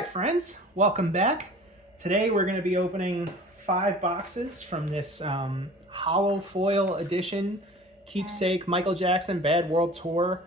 right, friends, welcome back. Today we're going to be opening 5 boxes from this hollow foil edition keepsake Michael Jackson Bad World Tour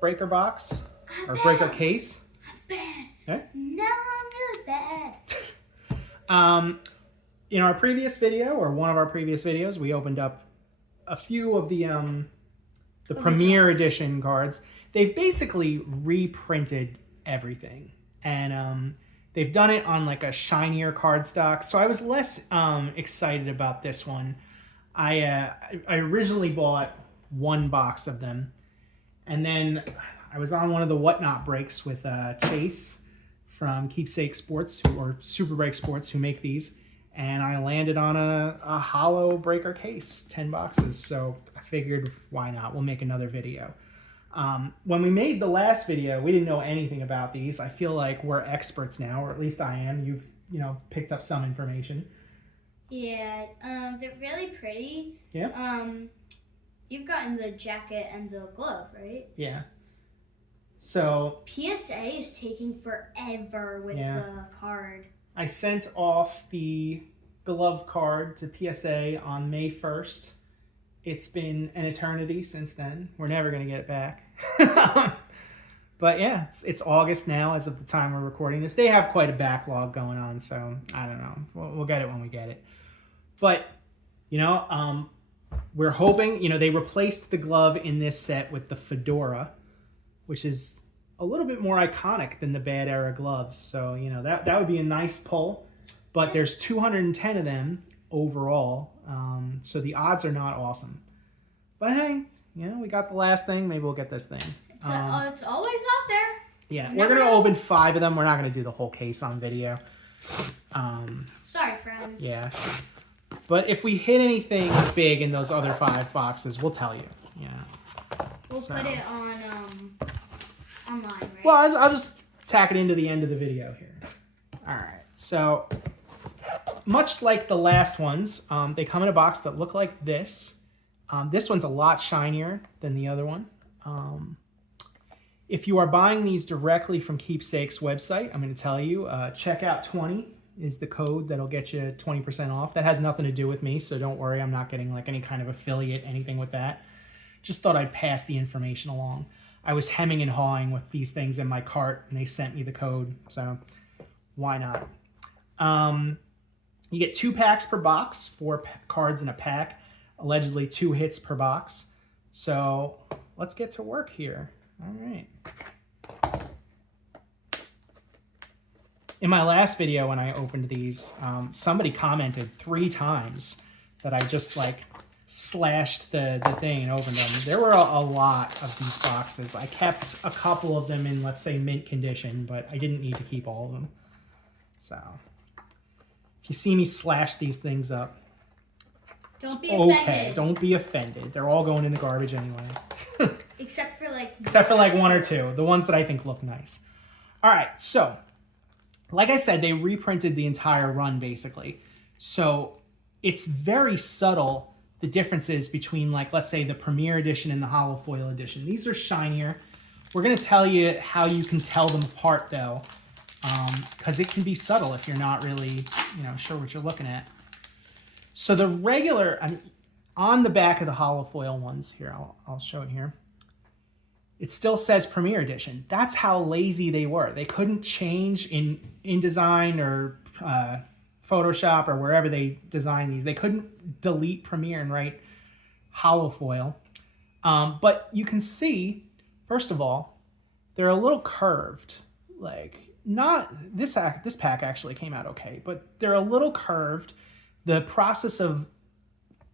breaker box or breaker case. Bad. Okay. No longer bad. In our previous video, or one of our previous videos, we opened up a few of the Premier Edition cards. They've basically reprinted everything, and they've done it on like a shinier cardstock. So I was less excited about this one. I originally bought 1 box of them, and then I was on one of the Whatnot breaks with Chase from Keepsake Sports or Super Break Sports, who make these, and I landed on a hollow breaker case, 10 boxes. So I figured, why not? We'll make another video. When we made the last video, we didn't know anything about these. I feel like we're experts now, or at least I am. You've, picked up some information. Yeah, they're really pretty. Yeah. You've gotten the jacket and the glove, right? Yeah. So PSA is taking forever with the card. I sent off the glove card to PSA on May 1st. It's been an eternity since then. We're never going to get it back. But yeah, it's August now as of the time we're recording this. They have quite a backlog going on, so I don't know. We'll get it when we get it. But, we're hoping, they replaced the glove in this set with the fedora, which is a little bit more iconic than the Bad Era gloves. So, that would be a nice pull. But there's 210 of them overall, so the odds are not awesome. But hey, we got the last thing. Maybe we'll get this thing. It's always out there. Yeah, we're going to open 5 of them. We're not going to do the whole case on video. Sorry, friends. Yeah. But if we hit anything big in those other 5 boxes, we'll tell you. Yeah. We'll put it on online, right? Well, I'll just tack it into the end of the video here. All right. So, much like the last ones, they come in a box that look like this. This one's a lot shinier than the other one. If you are buying these directly from Keepsake's website, I'm going to tell you, checkout 20 is the code that'll get you 20% off. That has nothing to do with me, so don't worry. I'm not getting like any kind of affiliate, anything with that. Just thought I'd pass the information along. I was hemming and hawing with these things in my cart, and they sent me the code, so why not? You get 2 packs per box, 4 cards in a pack, allegedly 2 hits per box. So let's get to work here. All right. In my last video when I opened these, somebody commented 3 times that I just slashed the thing and opened them. There were a lot of these boxes. I kept a couple of them in, let's say, mint condition, but I didn't need to keep all of them. So if you see me slash these things up, don't be offended. Okay, don't be offended. They're all going in the garbage anyway. Except for 1 or 2, the ones that I think look nice. All right, so like I said, they reprinted the entire run basically. So it's very subtle, the differences between, let's say the Premier Edition and the Hollow Foil Edition. These are shinier. We're going to tell you how you can tell them apart though, because it can be subtle if you're not really, sure what you're looking at. So the regular, on the back of the Hollow Foil ones, here, I'll show it here. It still says Premier Edition. That's how lazy they were. They couldn't change in InDesign or Photoshop or wherever they design these. They couldn't delete Premier and write Hollow Foil. But you can see, first of all, they're a little curved. Not this pack actually came out okay, but they're a little curved. The process of,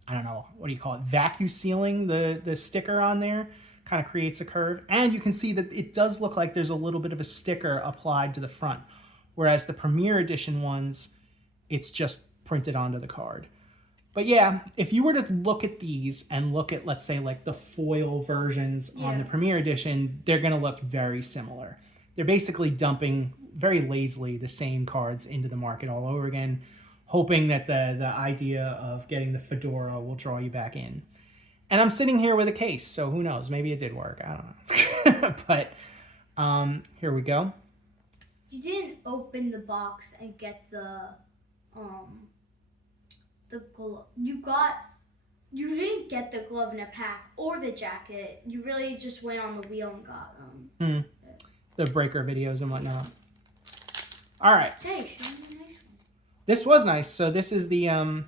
I don't know, what do you call it, vacuum sealing the sticker on there kind of creates a curve. And you can see that it does look like there's a little bit of a sticker applied to the front. Whereas the Premier Edition ones, it's just printed onto the card. But yeah, if you were to look at these and look at, let's say, the foil versions on the Premier Edition, they're going to look very similar. They're basically dumping very lazily the same cards into the market all over again, hoping that the idea of getting the fedora will draw you back in. And I'm sitting here with a case, so who knows? Maybe it did work. I don't know. But here we go. you didn't open the box and get the glove. You didn't get the glove in a pack or the jacket. You really just went on the wheel and got the breaker videos and whatnot. All right. Hey, show me a nice one. This was nice. So this is the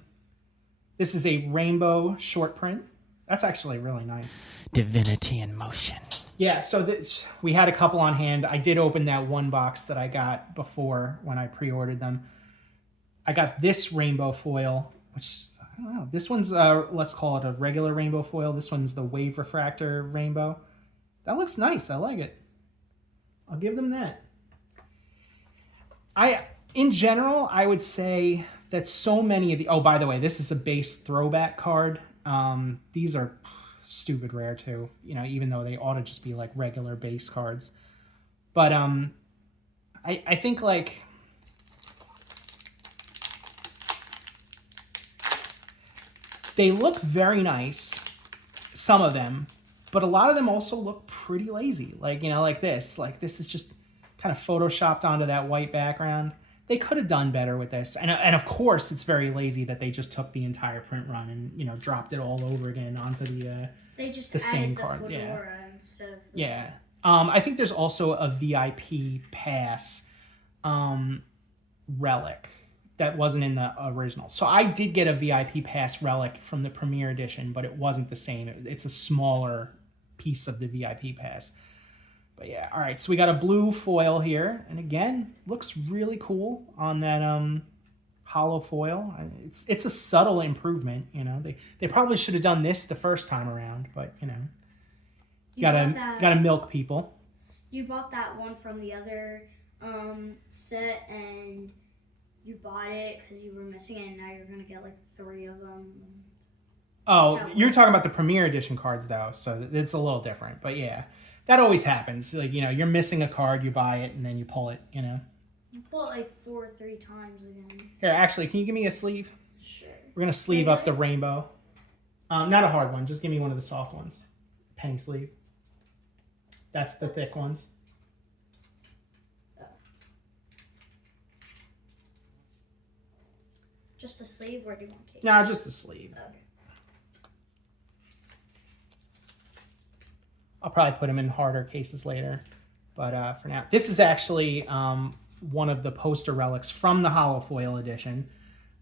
this is a rainbow short print. That's actually really nice. Divinity in motion. Yeah, so we had a couple on hand. I did open that one box that I got before when I pre-ordered them. I got this rainbow foil, which, I don't know. This one's, let's call it a regular rainbow foil. This one's the wave refractor rainbow. That looks nice. I like it. I'll give them that. In general, I would say that so many of the... Oh, by the way, this is a base throwback card. These are stupid rare too, you know, even though they ought to just be like regular base cards. But I think like they look very nice, some of them, but a lot of them also look pretty lazy. Like, you know, like this is just kind of photoshopped onto that white background. They could have done better with this. And of course, it's very lazy that they just took the entire print run and, you know, dropped it all over again onto the same card. Instead of yeah. I think there's also a VIP pass relic that wasn't in the original. So I did get a VIP pass relic from the Premier Edition, but it wasn't the same. It's a smaller piece of the VIP pass. But yeah, all right, so we got a blue foil here, and again, looks really cool on that hollow foil. It's a subtle improvement, you know. They probably should have done this the first time around, but you know, gotta milk people. You bought that one from the other set, and you bought it because you were missing it, and now you're gonna get like 3 of them. Oh, you're talking about the Premier Edition cards though, so it's a little different. But yeah. That always happens. Like, you know, you're missing a card, you buy it, and then you pull it, you know? You pull it like 4 or 3 times again. Here, actually, can you give me a sleeve? Sure. We're going to sleeve up the rainbow. Not a hard one. Just give me one of the soft ones. Penny sleeve. That's the thick ones. Just a sleeve, or do you want case? No, just the sleeve. Okay. I'll probably put them in harder cases later. But for now, this is actually one of the poster relics from the hollow foil edition.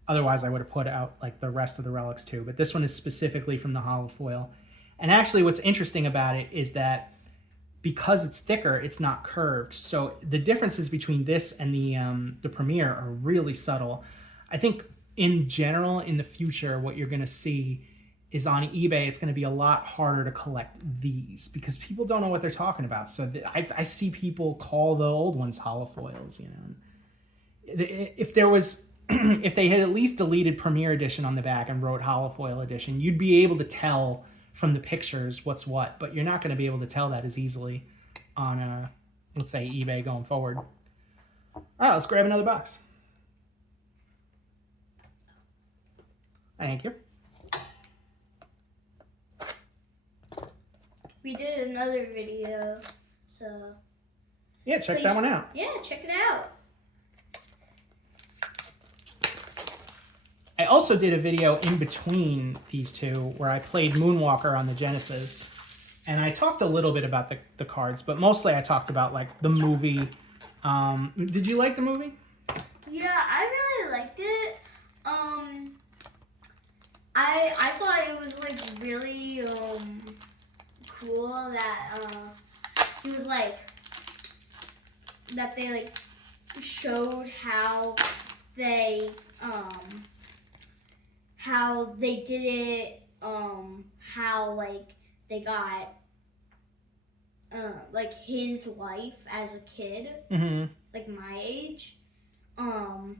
Otherwise, I would have put out like the rest of the relics too. But this one is specifically from the hollow foil. And actually, what's interesting about it is that because it's thicker, it's not curved. So the differences between this and the Premier are really subtle. I think in general, in the future, what you're going to see is on eBay, it's going to be a lot harder to collect these because people don't know what they're talking about. So I see people call the old ones hollow foils, you know. If there was, if they had at least deleted Premier Edition on the back and wrote hollow foil edition, you'd be able to tell from the pictures what's what, but you're not going to be able to tell that as easily on, let's say, eBay going forward. All right, let's grab another box. Thank you. We did another video, so... Yeah, check that one out. Yeah, check it out. I also did a video in between these two where I played Moonwalker on the Genesis. And I talked a little bit about the cards, but mostly I talked about like the movie. Did you like the movie? Yeah, I really liked it. I thought it was like really cool that he was like that they like showed how they did it, how like they got like his life as a kid, like my age. I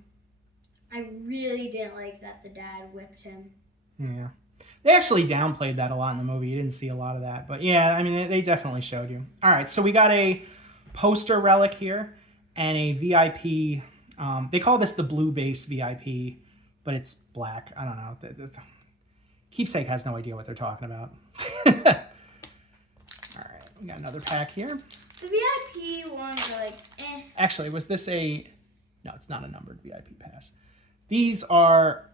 really didn't like that the dad whipped him. Yeah. They actually downplayed that a lot in the movie. You didn't see a lot of that. But yeah, I mean, they definitely showed you. All right, so we got a poster relic here and a VIP. They call this the blue base VIP, but it's black. I don't know. The Keepsake has no idea what they're talking about. All right, we got another pack here. The VIP ones are like, eh. Actually, was this a... No, it's not a numbered VIP pass. These are...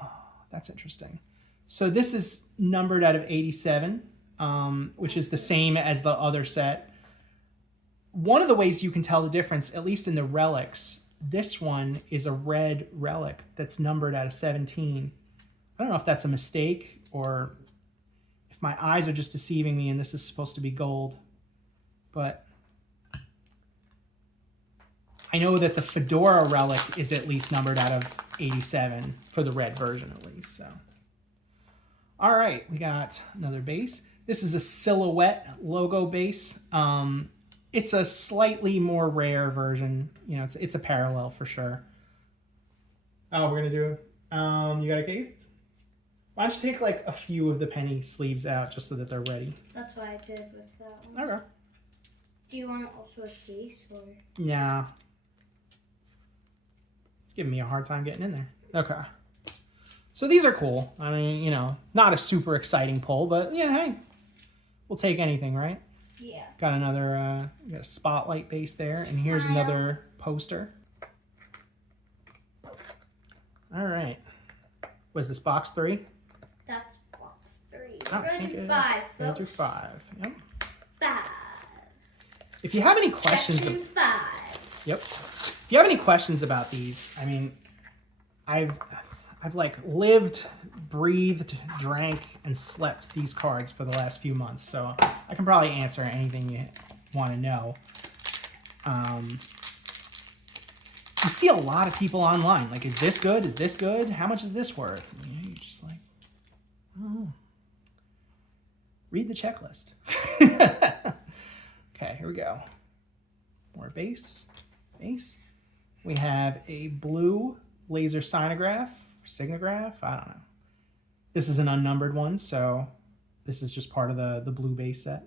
Oh, that's interesting. So this is numbered out of 87, which is the same as the other set. One of the ways you can tell the difference, at least in the relics, this one is a red relic that's numbered out of 17. I don't know if that's a mistake or if my eyes are just deceiving me and this is supposed to be gold. But I know that the Fedora relic is at least numbered out of 87 for the red version at least. So, all right, we got another base. This is a Silhouette logo base. It's a slightly more rare version. You know, it's a parallel for sure. Oh, we're gonna do. You got a case? Why don't you take like a few of the penny sleeves out just so that they're ready? That's what I did with that one. Okay. Do you want also a case or? Yeah. It's giving me a hard time getting in there. Okay. So these are cool. I mean, you know, not a super exciting pull, but yeah, hey, we'll take anything, right? Yeah. Got another got a spotlight base there, and here's Smile. another poster. All right. Was this box 3? That's box 3. Oh, We're going to do okay. 5, We're gonna do folks. 5. Yep. 5. If you have any questions, Section 5. yep. If you have any questions about these, I mean, I've like lived, breathed, drank, and slept these cards for the last few months, so I can probably answer anything you want to know. You see a lot of people online, like, is this good? Is this good? How much is this worth? And you're just like, oh. Read the checklist. Okay, here we go. More base. We have a blue laser signograph, signograph, I don't know. This is an unnumbered one, so this is just part of the blue base set.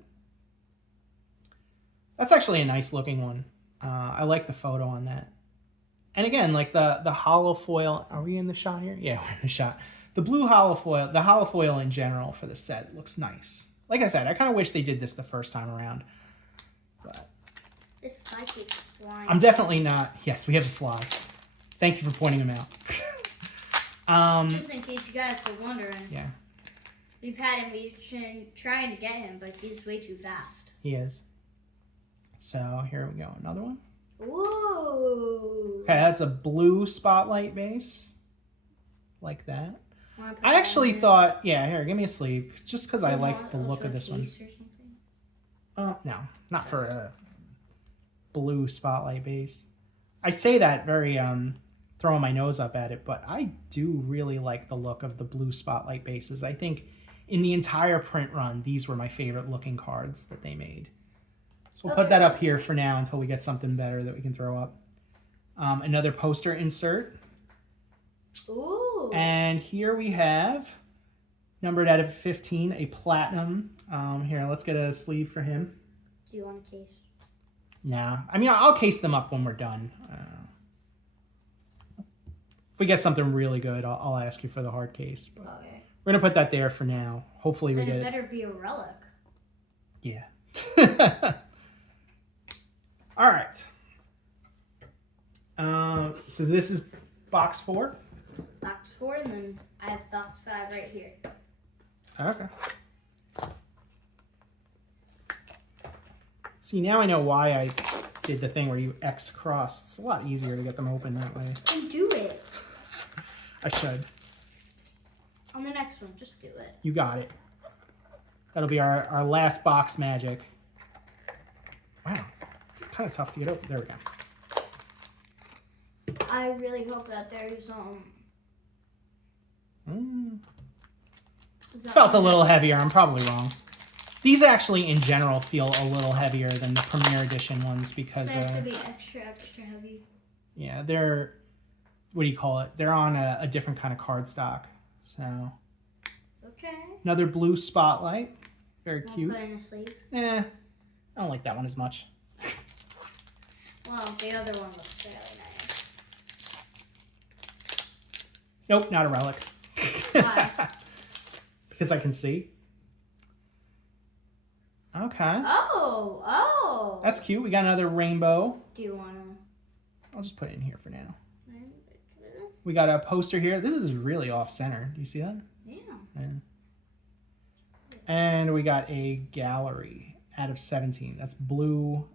That's actually a nice looking one. I like the photo on that. And again, like the hollow foil, are we in the shot here? Yeah, we're in the shot. The blue hollow foil, the hollow foil in general for the set looks nice. Like I said, I kind of wish they did this the first time around. But This pie keeps flying. I'm definitely not. Yes, we have the fly. Thank you for pointing them out. Just in case you guys were wondering. Yeah, We've had him, we've been trying to get him, but he's way too fast. he is. So here we go. Another one. Whoa. Okay, that's a blue spotlight base. Like that. Wanna put I that actually in? thought, yeah, here, give me a sleeve. Just because Do I you like want the look also of a this one. case or something? No, not for a blue spotlight base. I say that very throwing my nose up at it, but I do really like the look of the blue spotlight bases. I think in the entire print run, these were my favorite looking cards that they made. So we'll put that up here for now until we get something better that we can throw up. Another poster insert. Ooh. And here we have, numbered out of 15, a platinum. Here, let's get a sleeve for him. Do you want a case? Nah, I mean, I'll case them up when we're done. If we get something really good, I'll ask you for the hard case. But Okay. we're going to put that there for now. Hopefully we Then get it it. better be a relic. Yeah. All right. So this is box 4. Box 4, and then I have box 5 right here. Okay. See, now I know why I did the thing where you X cross. It's a lot easier to get them open that way. And do it. I should. On the next one, just do it. You got it. That'll be our last box magic. Wow. It's kind of tough to get open. There we go. I really hope that there's is that Felt a one- little heavier. I'm probably wrong. These actually, in general, feel a little heavier than the Premier Edition ones because, They have to be extra heavy. yeah, they're, what do you call it? They're on a different kind of cardstock. So, Okay. another blue spotlight. Very I'll cute. put in a sleeve. I don't like that one as much. Well, the other one looks fairly nice. Nope, not a relic. Why? Because I can see. Okay. Oh, Oh. That's cute. We got another rainbow. Do you want to? I'll just put it in here for now. We got a poster here. This is really off center. Do you see that? Yeah. Yeah. And we got a gallery out of 17. That's blue.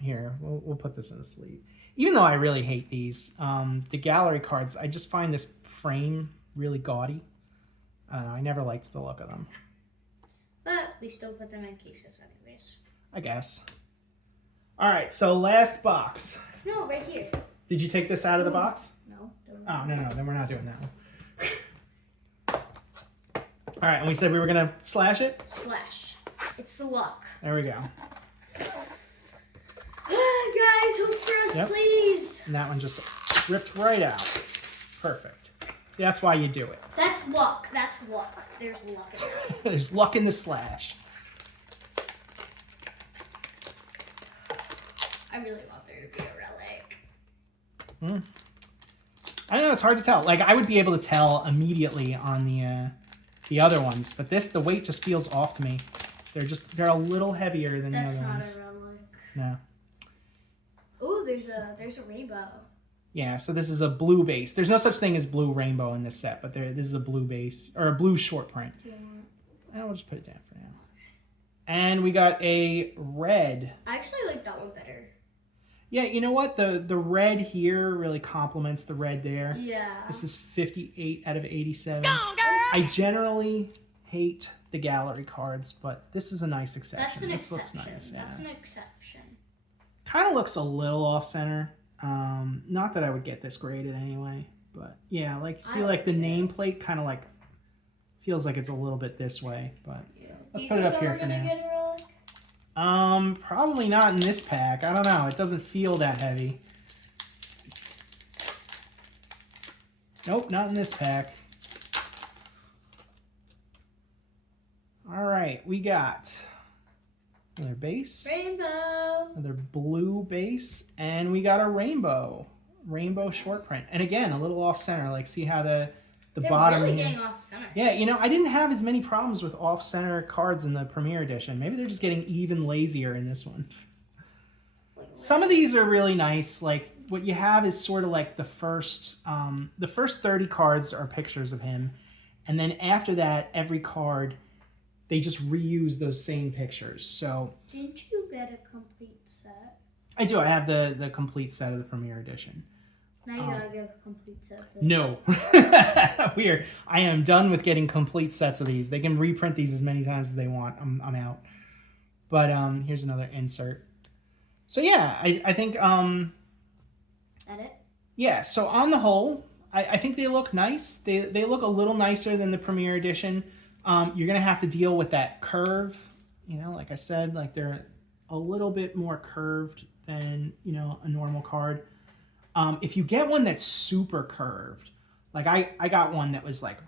Here, we'll put this in the sleeve. Even though I really hate these, the gallery cards, I just find this frame really gaudy. I never liked the look of them. But we still put them in cases anyways. I guess. All right, so last box. No, right here. Did you take this out of the box? No. Oh, no, then we're not doing that one. All right, and we said we were going to slash it? Slash. It's the luck. There we go. Guys, hope for us, Yep. please. And that one just ripped right out. Perfect. See, that's why you do it. That's luck. That's luck. There's luck in that. There's luck in the slash. I really want there to be a relic. I don't know, it's hard to tell. Like, I would be able to tell immediately on the other ones, but the weight just feels off to me. They're a little heavier than That's the other not ones. a relic. No. Oh, there's a rainbow. Yeah, so this is a blue base. There's no such thing as blue rainbow in this set, but this is a blue base, or a blue short print. Do you want? And we'll just put it down for now. And we got a red. I actually like that one better. Yeah, you know what? The red here really complements the red there. Yeah. This is 58 out of 87. I generally hate the gallery cards, but this is a nice exception. That's an This exception. looks nice. That's Yeah. an exception. Kind of looks a little off center. Not that I would get this graded anyway, but yeah, like see, like the nameplate kind of like feels like it's a little bit this way, but let's put it up here for now. Probably not in this pack. I don't know. It doesn't feel that heavy. Nope, not in this pack. All right, we got another base. Rainbow. Another blue base, and we got a rainbow short print. And again, a little off center. Like, see how the They're bottom really here. getting off center. Yeah, you know, I didn't have as many problems with off center cards in the Premier Edition. Maybe they're just getting even lazier in this one. Some of these are really nice. Like, what you have is sort of like the first 30 cards are pictures of him, and then after that, every card, they just reuse those same pictures. So Didn't you get a complete set? I do. I have the complete set of the Premier Edition. Now you gotta get a complete set. No. Weird. I am done with getting complete sets of these. They can reprint these as many times as they want. I'm out. But here's another insert. So yeah, I think Edit. yeah, so on the whole, I think they look nice. They look a little nicer than the Premier Edition. You're gonna have to deal with that curve. You know, like I said, like they're a little bit more curved than, you know, a normal card. If you get one that's super curved, like I got one that was like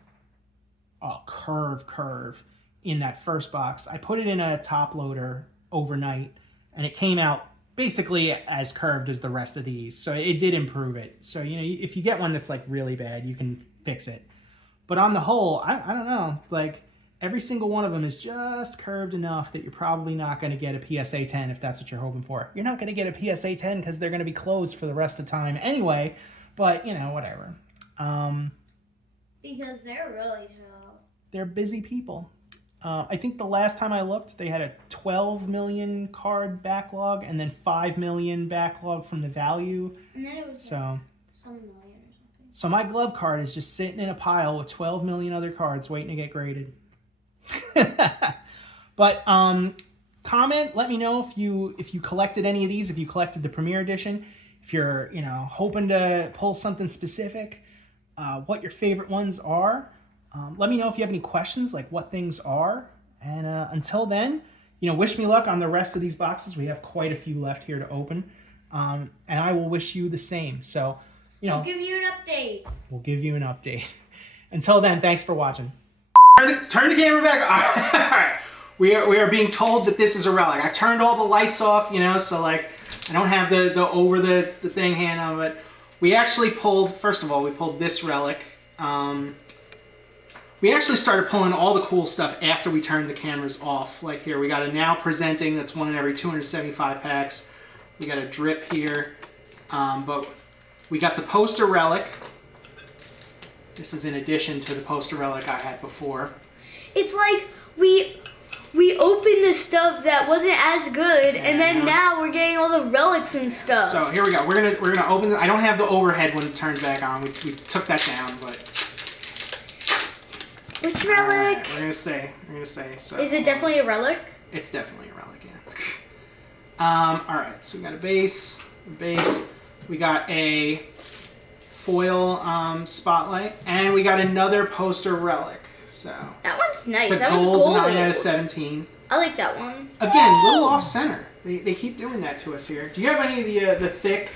a curve in that first box. I put it in a top loader overnight, and it came out basically as curved as the rest of these. So it did improve it. So, you know, if you get one that's like really bad, you can fix it. But on the whole, I don't know, like every single one of them is just curved enough that you're probably not going to get a PSA 10 if that's what you're hoping for. You're not going to get a PSA 10 because they're going to be closed for the rest of time anyway, but, you know, whatever. Because they're really slow. They're busy people. I think the last time I looked, they had a 12 million card backlog and then 5 million backlog from the value. And then it was So, like some million or something. so my glove card is just sitting in a pile with 12 million other cards waiting to get graded. But comment, let me know if you collected any of these, if you collected the Premier Edition, if you're, you know, hoping to pull something specific, what your favorite ones are. Let me know if you have any questions, like what things are. And until then, you know, wish me luck on the rest of these boxes. We have quite a few left here to open. And I will wish you the same. So, you know, We'll give you an update. we'll give you an update. Until then, thanks for watching. Turn the camera back. All right. We are being told that this is a relic. I've turned all the lights off, you know, so like I don't have the over the thing hand on, but we actually pulled, first of all, we pulled this relic. We actually started pulling all the cool stuff after we turned the cameras off. Like here, we got a Now Presenting that's one in every 275 packs. We got a drip here, but we got the Poster Relic. This is in addition to the Poster Relic I had before. It's like we opened the stuff that wasn't as good, and then now we're getting all the relics and stuff. So here we go. We're gonna open it. I don't have the overhead when it turns back on. We took that down, but Which relic? we're gonna say. So Is it definitely a relic? It's definitely a relic, yeah. All right. So we got a base. We got a foil spotlight, and we got another Poster Relic. So That one's nice. it's a That one's gold gold. 9 out of 17. I like that one. Again, a little off center. They keep doing that to us here. Do you have any of the thick?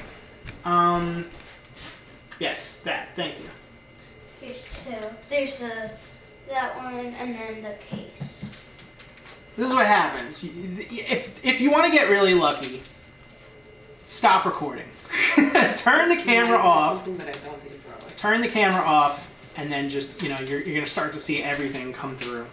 Yes, that. Thank you. Here's two. There's that one, and then the case. This is what happens. If you want to get really lucky, stop recording. Turn the camera off. Something that I don't think is relic. Turn the camera off, and then just you're gonna start to see everything come through.